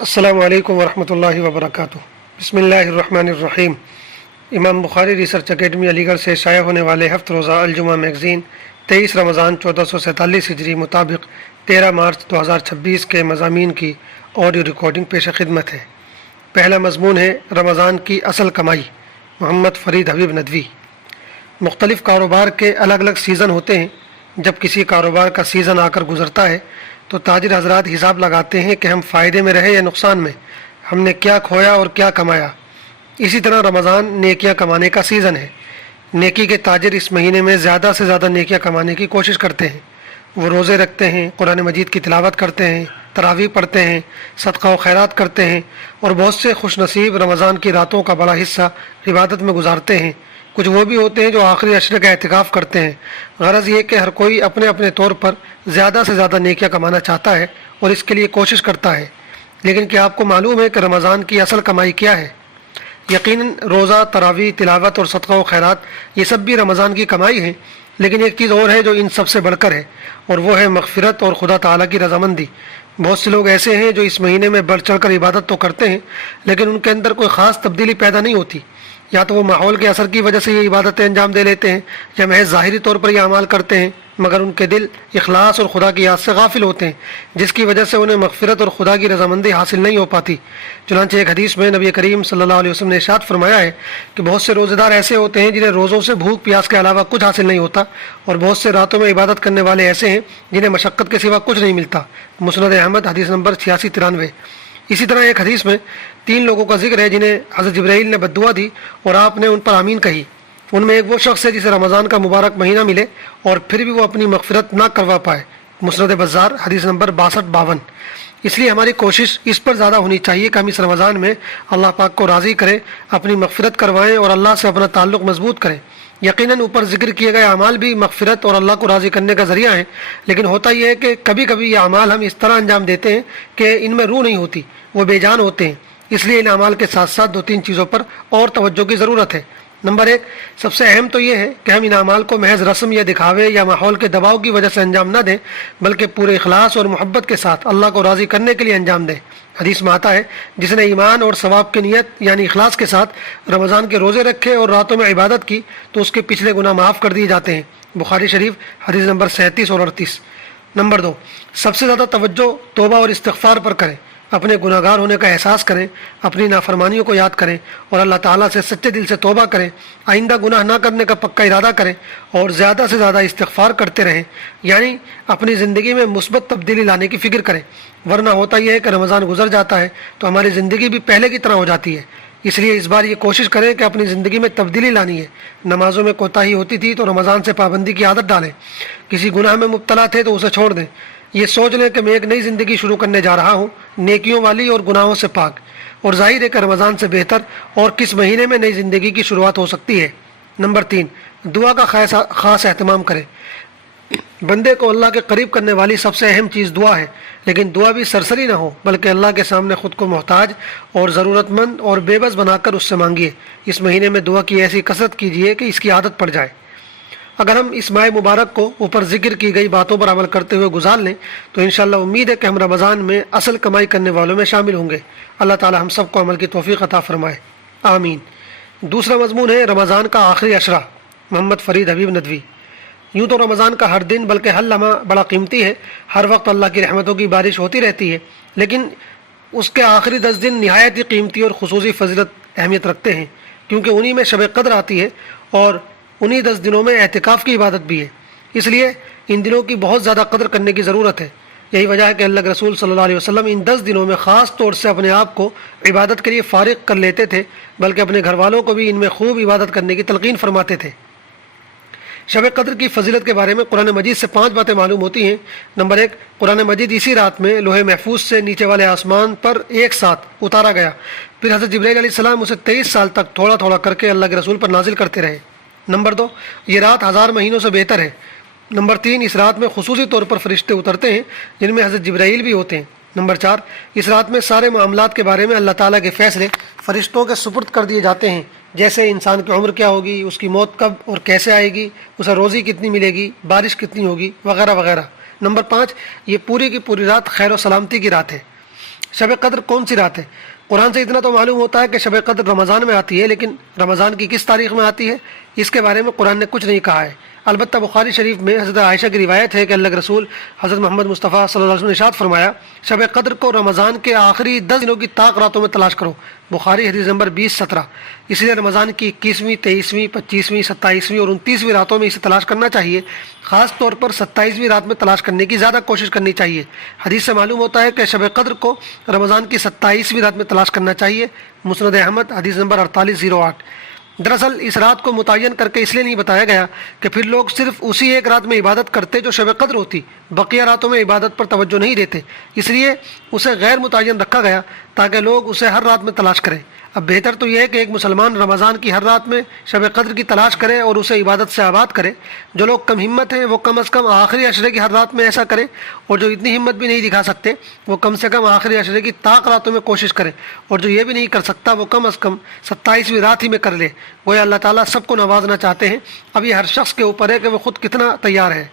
السلام علیکم ورحمۃ اللہ وبرکاتہ۔ بسم اللہ الرحمن الرحیم۔ امام بخاری ریسرچ اکیڈمی علی گڑھ سے شائع ہونے والے ہفت روزہ الجمعہ میگزین 23 رمضان 1447 ہجری مطابق 13 مارچ 2026 کے مضامین کی آڈیو ریکارڈنگ پیش خدمت ہے۔ پہلا مضمون ہے رمضان کی اصل کمائی، محمد فرید حبیب ندوی۔ مختلف کاروبار کے الگ الگ سیزن ہوتے ہیں۔ جب کسی کاروبار کا سیزن آ کر گزرتا ہے تو تاجر حضرات حساب لگاتے ہیں کہ ہم فائدے میں رہے یا نقصان میں، ہم نے کیا کھویا اور کیا کمایا۔ اسی طرح رمضان نیکیاں کمانے کا سیزن ہے۔ نیکی کے تاجر اس مہینے میں زیادہ سے زیادہ نیکیاں کمانے کی کوشش کرتے ہیں۔ وہ روزے رکھتے ہیں، قرآن مجید کی تلاوت کرتے ہیں، تراویح پڑھتے ہیں، صدقہ و خیرات کرتے ہیں، اور بہت سے خوش نصیب رمضان کی راتوں کا بڑا حصہ عبادت میں گزارتے ہیں۔ کچھ وہ بھی ہوتے ہیں جو آخری عشرے کا اعتکاف کرتے ہیں۔ غرض یہ کہ ہر کوئی اپنے اپنے طور پر زیادہ سے زیادہ نیکیاں کمانا چاہتا ہے اور اس کے لیے کوشش کرتا ہے۔ لیکن کیا آپ کو معلوم ہے کہ رمضان کی اصل کمائی کیا ہے؟ یقیناً روزہ، تراویح، تلاوت اور صدقہ و خیرات یہ سب بھی رمضان کی کمائی ہیں، لیکن ایک چیز اور ہے جو ان سب سے بڑھ کر ہے، اور وہ ہے مغفرت اور خدا تعالیٰ کی رضامندی۔ بہت سے لوگ ایسے ہیں جو اس مہینے میں بڑھ چڑھ کر عبادت تو کرتے ہیں، لیکن ان کے اندر کوئی خاص تبدیلی پیدا نہیں ہوتی۔ یا تو وہ ماحول کے اثر کی وجہ سے یہ عبادتیں انجام دے لیتے ہیں، یا محض ظاہری طور پر یہ اعمال کرتے ہیں، مگر ان کے دل اخلاص اور خدا کی یاد سے غافل ہوتے ہیں، جس کی وجہ سے انہیں مغفرت اور خدا کی رضامندی حاصل نہیں ہو پاتی۔ چنانچہ ایک حدیث میں نبی کریم صلی اللہ علیہ وسلم نے ارشاد فرمایا ہے کہ بہت سے روزے دار ایسے ہوتے ہیں جنہیں روزوں سے بھوک پیاس کے علاوہ کچھ حاصل نہیں ہوتا، اور بہت سے راتوں میں عبادت کرنے والے ایسے ہیں جنہیں مشقت کے سوا کچھ نہیں ملتا۔ مسند احمد حدیث نمبر 8693۔ اسی طرح ایک حدیث میں 3 لوگوں کا ذکر ہے جنہیں حضرت جبرائیل نے بد دعا دی اور آپ نے ان پر آمین کہی۔ ان میں ایک وہ شخص ہے جسے رمضان کا مبارک مہینہ ملے اور پھر بھی وہ اپنی مغفرت نہ کروا پائے۔ مسند بزار حدیث نمبر 6252۔ اس لیے ہماری کوشش اس پر زیادہ ہونی چاہیے کہ ہم اس رمضان میں اللہ پاک کو راضی کریں، اپنی مغفرت کروائیں اور اللہ سے اپنا تعلق مضبوط کریں۔ یقیناً اوپر ذکر کیے گئے اعمال بھی مغفرت اور اللہ کو راضی کرنے کا ذریعہ ہیں، لیکن ہوتا یہ ہے کہ کبھی کبھی یہ اعمال ہم اس طرح انجام دیتے ہیں کہ ان میں روح نہیں ہوتی، وہ بے جان ہوتے ہیں۔ اس لیے ان اعمال کے ساتھ ساتھ 2-3 چیزوں پر اور توجہ کی ضرورت ہے۔ نمبر 1، سب سے اہم تو یہ ہے کہ ہم ان اعمال کو محض رسم یا دکھاوے یا ماحول کے دباؤ کی وجہ سے انجام نہ دیں، بلکہ پورے اخلاص اور محبت کے ساتھ اللہ کو راضی کرنے کے لیے انجام دیں۔ حدیث میں آتا ہے جس نے ایمان اور ثواب کی نیت یعنی اخلاص کے ساتھ رمضان کے روزے رکھے اور راتوں میں عبادت کی تو اس کے پچھلے گناہ معاف کر دیے جاتے ہیں۔ بخاری شریف حدیث نمبر 37 اور 38۔ نمبر 2، سب سے زیادہ توجہ توبہ اور استغفار پر کریں۔ اپنے گناہ گار ہونے کا احساس کریں، اپنی نافرمانیوں کو یاد کریں اور اللہ تعالیٰ سے سچے دل سے توبہ کریں، آئندہ گناہ نہ کرنے کا پکا ارادہ کریں اور زیادہ سے زیادہ استغفار کرتے رہیں، یعنی اپنی زندگی میں مثبت تبدیلی لانے کی فکر کریں۔ ورنہ ہوتا یہ ہے کہ رمضان گزر جاتا ہے تو ہماری زندگی بھی پہلے کی طرح ہو جاتی ہے۔ اس لیے اس بار یہ کوشش کریں کہ اپنی زندگی میں تبدیلی لانی ہے۔ نمازوں میں کوتاہی ہوتی تھی تو رمضان سے پابندی کی عادت ڈالیں۔ کسی گناہ میں مبتلا تھے تو اسے چھوڑ دیں۔ یہ سوچ لیں کہ میں ایک نئی زندگی شروع کرنے جا رہا ہوں، نیکیوں والی اور گناہوں سے پاک۔ اور ظاہر ہے کہ رمضان سے بہتر اور کس مہینے میں نئی زندگی کی شروعات ہو سکتی ہے۔ نمبر 3، دعا کا خاص اہتمام کریں۔ بندے کو اللہ کے قریب کرنے والی سب سے اہم چیز دعا ہے، لیکن دعا بھی سرسری نہ ہو، بلکہ اللہ کے سامنے خود کو محتاج اور ضرورت مند اور بے بس بنا کر اس سے مانگیے۔ اس مہینے میں دعا کی ایسی کثرت کیجیے کہ اس کی عادت پڑ جائے۔ اگر ہم اس ماہ مبارک کو اوپر ذکر کی گئی باتوں پر عمل کرتے ہوئے گزار لیں تو انشاءاللہ امید ہے کہ ہم رمضان میں اصل کمائی کرنے والوں میں شامل ہوں گے۔ اللہ تعالی ہم سب کو عمل کی توفیق عطا فرمائے، آمین۔ دوسرا مضمون ہے رمضان کا آخری عشرہ، محمد فرید حبیب ندوی۔ یوں تو رمضان کا ہر دن بلکہ ہر لمحہ بڑا قیمتی ہے، ہر وقت اللہ کی رحمتوں کی بارش ہوتی رہتی ہے، لیکن اس کے آخری 10 دن نہایت ہی قیمتی اور خصوصی فضیلت اہمیت رکھتے ہیں، کیونکہ انہی میں شب قدر آتی ہے اور انہی 10 دنوں میں اعتکاف کی عبادت بھی ہے۔ اس لیے ان دنوں کی بہت زیادہ قدر کرنے کی ضرورت ہے۔ یہی وجہ ہے کہ اللہ کے رسول صلی اللہ علیہ وسلم ان 10 دنوں میں خاص طور سے اپنے آپ کو عبادت کے لیے فارغ کر لیتے تھے، بلکہ اپنے گھر والوں کو بھی ان میں خوب عبادت کرنے کی تلقین فرماتے تھے۔ شب قدر کی فضیلت کے بارے میں قرآن مجید سے 5 باتیں معلوم ہوتی ہیں۔ نمبر 1، قرآن مجید اسی رات میں لوح محفوظ سے نیچے والے آسمان پر ایک ساتھ اتارا گیا، پھر حضرت جبرائیل علیہ السلام اسے 23 سال تک تھوڑا تھوڑا کر کے اللہ کے رسول پر نازل کرتے رہے۔ نمبر 2، یہ رات 1000 مہینوں سے بہتر ہے۔ نمبر 3، اس رات میں خصوصی طور پر فرشتے اترتے ہیں جن میں حضرت جبرائیل بھی ہوتے ہیں۔ نمبر 4، اس رات میں سارے معاملات کے بارے میں اللہ تعالیٰ کے فیصلے فرشتوں کے سپرد کر دیے جاتے ہیں، جیسے انسان کی عمر کیا ہوگی، اس کی موت کب اور کیسے آئے گی، اسے روزی کتنی ملے گی، بارش کتنی ہوگی، وغیرہ وغیرہ۔ نمبر 5، یہ پوری کی پوری رات خیر و سلامتی کی رات ہے۔ شب قدر کون سی رات ہے؟ قرآن سے اتنا تو معلوم ہوتا ہے کہ شب قدر رمضان میں آتی ہے، لیکن رمضان کی کس تاریخ میں آتی ہے اس کے بارے میں قرآن نے کچھ نہیں کہا ہے۔ البتہ بخاری شریف میں حضرت عائشہ کی روایت ہے کہ اللہ کے رسول حضرت محمد مصطفیٰ صلی اللہ علیہ وسلم نے ارشاد فرمایا، شب قدر کو رمضان کے آخری 10 دنوں کی طاق راتوں میں تلاش کرو۔ بخاری حدیث نمبر 2017۔ اس لیے رمضان کی 21ویں، 23ویں، 25ویں، 27ویں اور 29ویں راتوں میں اسے تلاش کرنا چاہیے۔ خاص طور پر 27ویں رات میں تلاش کرنے کی زیادہ کوشش کرنی چاہیے۔ حدیث سے معلوم ہوتا ہے کہ شب قدر کو رمضان کی 27ویں رات میں تلاش کرنا چاہیے۔ مسند احمد حدیث نمبر 4808۔ دراصل اس رات کو متعین کر کے اس لیے نہیں بتایا گیا کہ پھر لوگ صرف اسی ایک رات میں عبادت کرتے جو شب قدر ہوتی، بقیہ راتوں میں عبادت پر توجہ نہیں دیتے، اس لیے اسے غیر متعین رکھا گیا تاکہ لوگ اسے ہر رات میں تلاش کریں۔ اب بہتر تو یہ ہے کہ ایک مسلمان رمضان کی ہر رات میں شب قدر کی تلاش کرے اور اسے عبادت سے آباد کرے۔ جو لوگ کم ہمت ہیں وہ کم از کم آخری عشرے کی ہر رات میں ایسا کریں، اور جو اتنی ہمت بھی نہیں دکھا سکتے وہ کم سے کم آخری عشرے کی طاق راتوں میں کوشش کریں، اور جو یہ بھی نہیں کر سکتا وہ کم از کم 27ویں رات ہی میں کر لے۔ گویا اللہ تعالیٰ سب کو نوازنا چاہتے ہیں، اب یہ ہر شخص کے اوپر ہے کہ وہ خود کتنا تیار ہے۔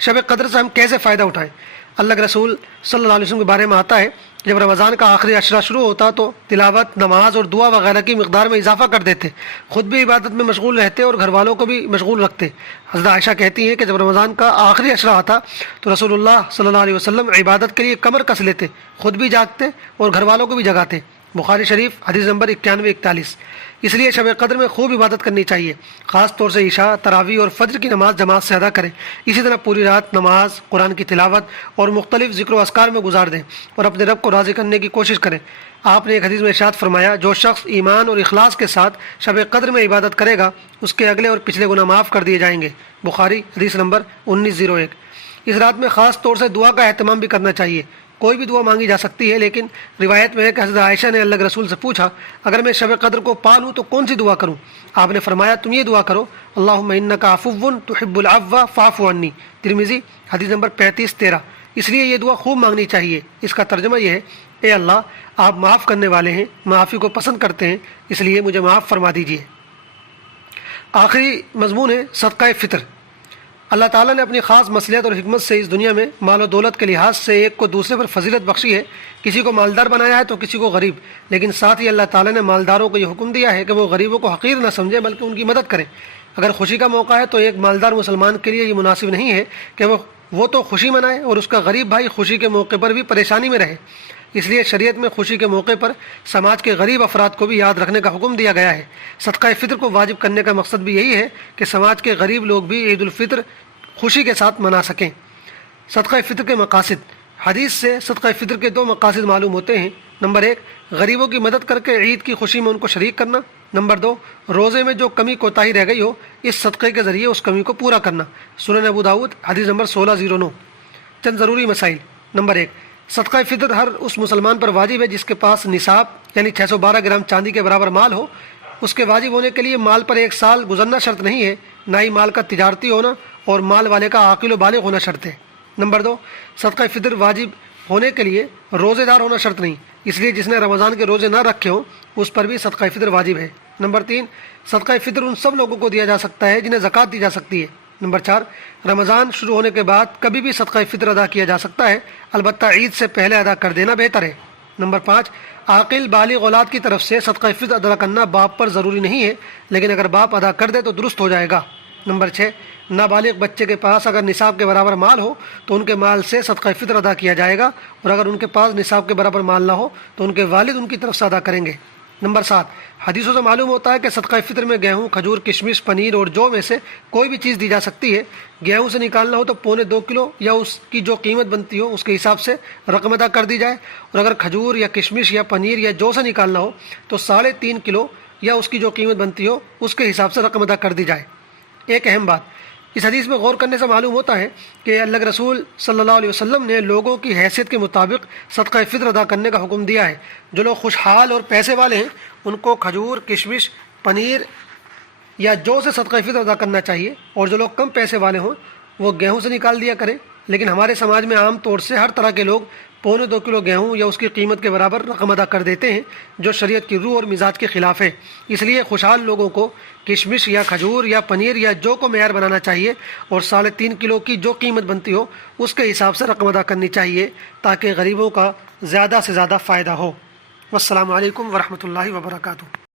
شب قدر سے ہم کیسے فائدہ اٹھائیں؟ اللہ کے رسول صلی اللہ علیہ وسلم کے بارے میں آتا ہے، جب رمضان کا آخری عشرہ شروع ہوتا تو تلاوت، نماز اور دعا وغیرہ کی مقدار میں اضافہ کر دیتے، خود بھی عبادت میں مشغول رہتے اور گھر والوں کو بھی مشغول رکھتے۔ حضرت عائشہ کہتی ہیں کہ جب رمضان کا آخری عشرہ آتا تو رسول اللہ صلی اللہ علیہ وسلم عبادت کے لیے کمر کس لیتے، خود بھی جاگتے اور گھر والوں کو بھی جگاتے۔ بخاری شریف حدیث نمبر 9141۔ اس لیے شب قدر میں خوب عبادت کرنی چاہیے، خاص طور سے عشاء، تراویح اور فجر کی نماز جماعت سے ادا کریں۔ اسی طرح پوری رات نماز، قرآن کی تلاوت اور مختلف ذکر و اذکار میں گزار دیں اور اپنے رب کو راضی کرنے کی کوشش کریں۔ آپ نے ایک حدیث میں ارشاد فرمایا، جو شخص ایمان اور اخلاص کے ساتھ شب قدر میں عبادت کرے گا اس کے اگلے اور پچھلے گناہ معاف کر دیے جائیں گے۔ بخاری حدیث نمبر 1901۔ اس رات میں خاص طور سے دعا کا اہتمام بھی کرنا چاہیے۔ کوئی بھی دعا مانگی جا سکتی ہے، لیکن روایت میں ہے کہ حضرت عائشہ نے اللہ کے رسول سے پوچھا، اگر میں شب قدر کو پا لوں تو کون سی دعا کروں؟ آپ نے فرمایا، تم یہ دعا کرو، اللہم انک عفو تحب العفو فاعف عنی۔ ترمذی حدیث نمبر 3513۔ اس لیے یہ دعا خوب مانگنی چاہیے۔ اس کا ترجمہ یہ ہے، اے اللہ آپ معاف کرنے والے ہیں، معافی کو پسند کرتے ہیں، اس لیے مجھے معاف فرما دیجیے۔ آخری مضمون ہے صدقہ فطر۔ اللہ تعالیٰ نے اپنی خاص مصلحت اور حکمت سے اس دنیا میں مال و دولت کے لحاظ سے ایک کو دوسرے پر فضیلت بخشی ہے، کسی کو مالدار بنایا ہے تو کسی کو غریب، لیکن ساتھ ہی اللہ تعالیٰ نے مالداروں کو یہ حکم دیا ہے کہ وہ غریبوں کو حقیر نہ سمجھے بلکہ ان کی مدد کریں۔ اگر خوشی کا موقع ہے تو ایک مالدار مسلمان کے لیے یہ مناسب نہیں ہے کہ وہ تو خوشی منائے اور اس کا غریب بھائی خوشی کے موقع پر بھی پریشانی میں رہے۔ اس لیے شریعت میں خوشی کے موقع پر سماج کے غریب افراد کو بھی یاد رکھنے کا حکم دیا گیا ہے۔ صدقہ فطر کو واجب کرنے کا مقصد بھی یہی ہے کہ سماج کے غریب لوگ بھی عید الفطر خوشی کے ساتھ منا سکیں۔ صدقہ فطر کے مقاصد۔ حدیث سے صدقہ فطر کے 2 مقاصد معلوم ہوتے ہیں۔ نمبر 1، غریبوں کی مدد کر کے عید کی خوشی میں ان کو شریک کرنا۔ نمبر 2، روزے میں جو کمی کوتاہی رہ گئی ہو اس صدقے کے ذریعے اس کمی کو پورا کرنا۔ سنن ابو داؤد حدیث نمبر 1609۔ چند ضروری مسائل۔ نمبر 1، صدقہ فطر ہر اس مسلمان پر واجب ہے جس کے پاس نصاب یعنی 612 گرام چاندی کے برابر مال ہو۔ اس کے واجب ہونے کے لیے مال پر 1 سال گزرنا شرط نہیں ہے، نہ ہی مال کا تجارتی ہونا اور مال والے کا عاقل و بالغ ہونا شرط ہے۔ نمبر 2، صدقہ فطر واجب ہونے کے لیے روزے دار ہونا شرط نہیں، اس لیے جس نے رمضان کے روزے نہ رکھے ہوں اس پر بھی صدقہ فطر واجب ہے۔ نمبر 3، صدقہ فطر ان سب لوگوں کو دیا جا سکتا ہے جنہیں زکوٰۃ دی جا سکتی ہے۔ نمبر 4، رمضان شروع ہونے کے بعد کبھی بھی صدقہ فطر ادا کیا جا سکتا ہے، البتہ عید سے پہلے ادا کر دینا بہتر ہے۔ نمبر 5، عاقل بالغ اولاد کی طرف سے صدقہ فطر ادا کرنا باپ پر ضروری نہیں ہے، لیکن اگر باپ ادا کر دے تو درست ہو جائے گا۔ نمبر 6، نابالغ بچے کے پاس اگر نصاب کے برابر مال ہو تو ان کے مال سے صدقہ فطر ادا کیا جائے گا، اور اگر ان کے پاس نصاب کے برابر مال نہ ہو تو ان کے والد ان کی طرف سے ادا کریں گے۔ نمبر 7، حدیثوں سے معلوم ہوتا ہے کہ صدقہ فطر میں گیہوں، کھجور، کشمش، پنیر اور جو میں سے کوئی بھی چیز دی جا سکتی ہے۔ گیہوں سے نکالنا ہو تو 1.25 کلو یا اس کی جو قیمت بنتی ہو اس کے حساب سے رقم ادا کر دی جائے، اور اگر کھجور یا کشمش یا پنیر یا جو سے نکالنا ہو تو 3.5 کلو یا اس کی جو قیمت بنتی ہو اس کے حساب سے رقم ادا کر دی جائے۔ ایک اہم بات، اس حدیث میں غور کرنے سے معلوم ہوتا ہے کہ اللہ کے رسول صلی اللہ علیہ وسلم نے لوگوں کی حیثیت کے مطابق صدقہ فطر ادا کرنے کا حکم دیا ہے۔ جو لوگ خوشحال اور پیسے والے ہیں ان کو کھجور، کشمش، پنیر یا جو سے صدقہ فطر ادا کرنا چاہیے، اور جو لوگ کم پیسے والے ہوں وہ گیہوں سے نکال دیا کریں۔ لیکن ہمارے سماج میں عام طور سے ہر طرح کے لوگ 2.25 کلو گیہوں یا اس کی قیمت کے برابر رقم ادا کر دیتے ہیں، جو شریعت کی روح اور مزاج کے خلاف ہے۔ اس لیے خوشحال لوگوں کو کشمش یا کھجور یا پنیر یا جو کو معیار بنانا چاہیے اور 3.5 کلو کی جو قیمت بنتی ہو اس کے حساب سے رقم ادا کرنی چاہیے، تاکہ غریبوں کا زیادہ سے زیادہ فائدہ ہو۔ والسلام علیکم ورحمۃ اللہ وبرکاتہ۔